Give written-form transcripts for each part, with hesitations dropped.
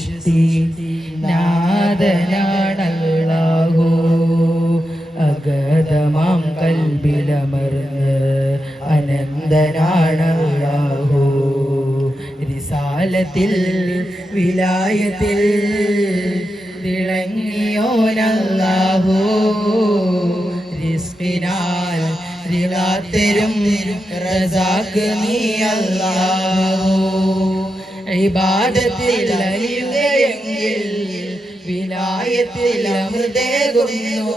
സൃഷ്ടി നാദനാണല്ലാഹു അഗതമാം കൽബിലമർന്ന് അനന്തനാണല്ലാഹു റിസാലത്തിൽ വിലായത്തിൽ തിളങ്ങിയോനല്ലാഹു റിസ്കിനാൽ റിളാത്തരും റസാഖ് നീ അല്ലാഹു ഇബാദത്തിൽ അലിയുകയെങ്കിൽ വിലായത്തിൽ അമൃതേകുന്നു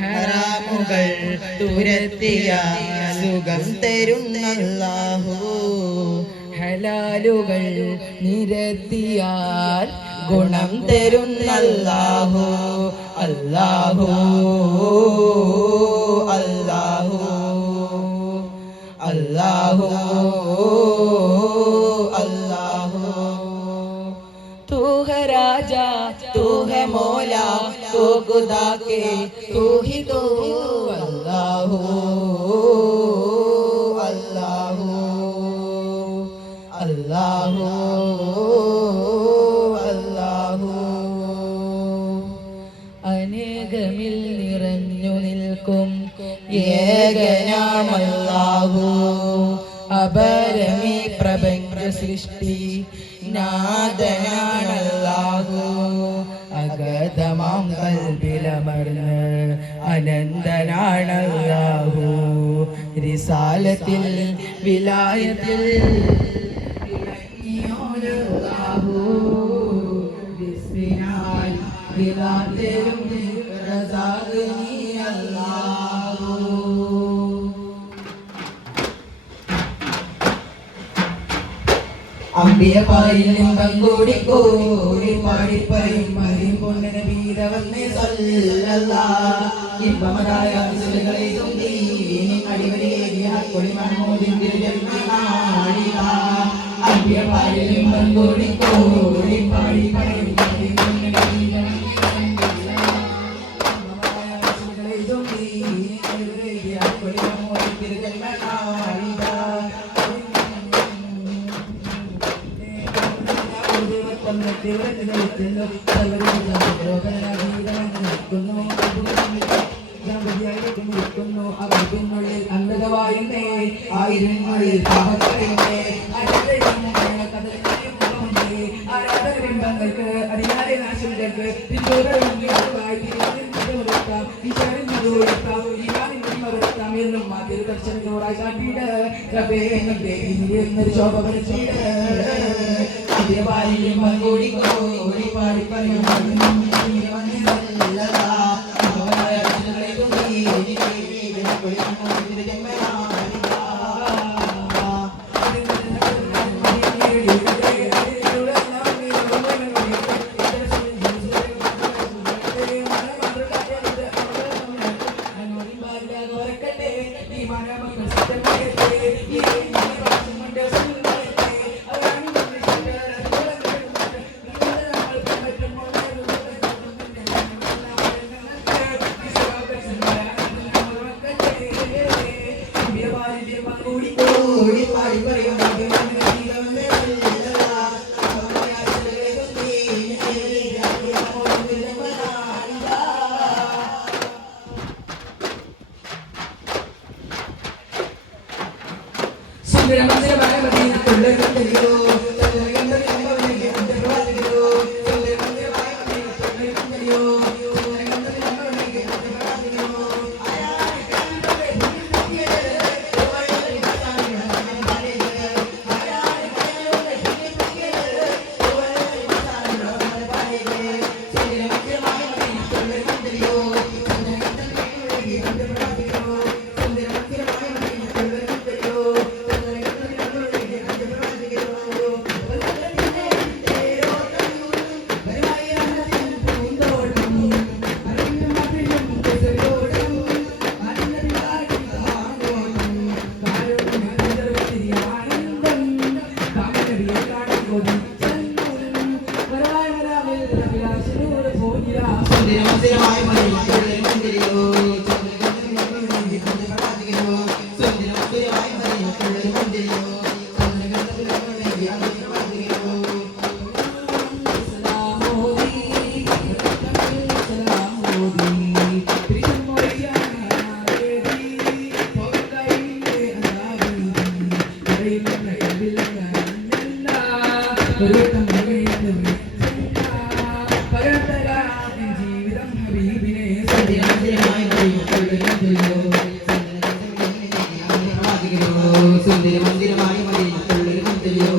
ഹറാമുകൾ തുരത്തിയ സുഖം തരുന്നല്ലാഹു ഹലാലുകൾ നിരത്തിയാൽ ഗുണം തരുന്നല്ലാഹു അല്ലാഹു അല്ലാഹു അല്ലാഹു അല്ലാഹു तू है राजा तू है मौला तू खुदा के तू ही तो अल्लाह अल्लाह अल्लाह अल्लाह അനേകമിൽ നിറഞ്ഞു നിൽക്കും ഏകനാമല്ലാഹു അപരമേ പ്രപഞ്ച സൃഷ്ടി നാദനാണല്ലാഹു അഗതമാം കൽബിലമർന്ന് അനന്തനാണല്ലാഹു റിസാലത്തിൽ വിലായത്തിൽ ഇളങ്ങിയോനല്ലാഹു ബിസ്മിനാൽ വിലായത്തിലും റസാഖ് നീ അല്ലാഹു അമ്പിയപ്പാരിൽ നിമ്പം കൂടിക്കോടി പാടിപ്പറയും മറിയും കൊണ്ടന വീര വന്നേ സല്ലല്ലാഹ് ഇമ്പമതായ വിസുലുകളെ തുമ്പി അടിവരിയേകിയ കൊടിമണമോദിൻ തിരുജന്മനാളിക അമ്പിയപ്പാരിൽ നിമ്പം കൂടിക്കോടി പാടിപ്പറയും മറിയും കൊണ്ടന വീര വിസുലുകളെ തുമ്പി അടിവരിയേകിയ കൊടിമണമോദിൻ തിരുജന്മനാളിക അവർ പിന്നുള്ളിൽ അന്ധതവായുന്നേ ആയിരങ്ങളിൽ ആരാധനബിംബങ്ങൾക്ക് അധികാര നാശങ്ങൾക്ക് എന്നും മാതിരി ദർശനങ്ങളോടായി കാട്ടിയിട്ട് എന്നൊരു ശോഭ വരുത്തിയിട്ട് ായി കൂടി പാടി പറയും ഒരു ജീവിതം ഹബീബിനെ സുന്ദര മന്ദിരമായി മദീനത്തുള്ളൊരു മുന്തിരിയോ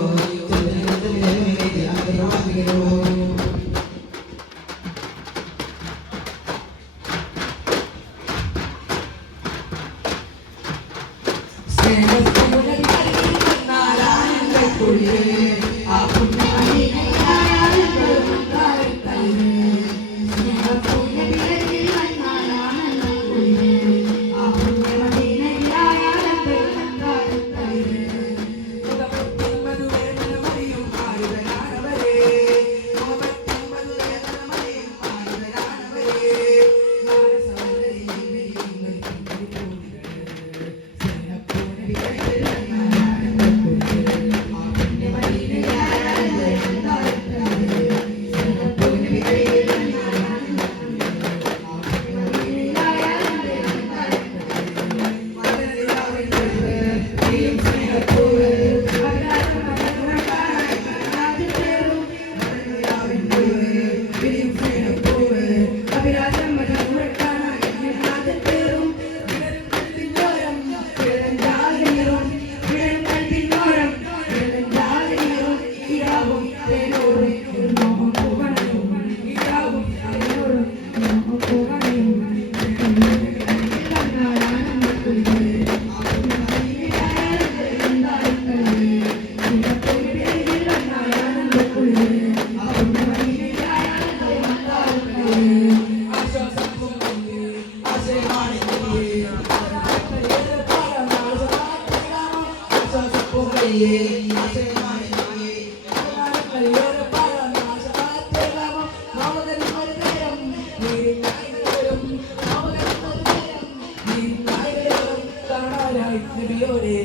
നബിയോടെ